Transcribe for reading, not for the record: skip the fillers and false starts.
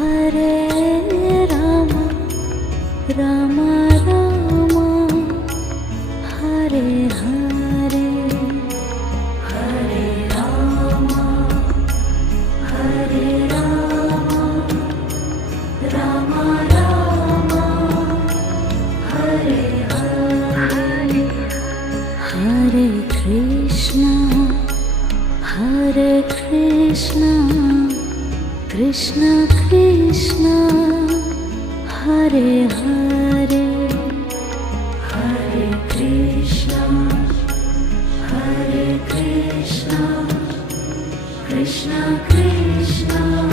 Hare Ram Ram Ram Hare Hare Hare Ram Ram Ram Hare Hare Hare Krishna Krishna Krishna Hare Hare Hare Krishna Krishna Krishna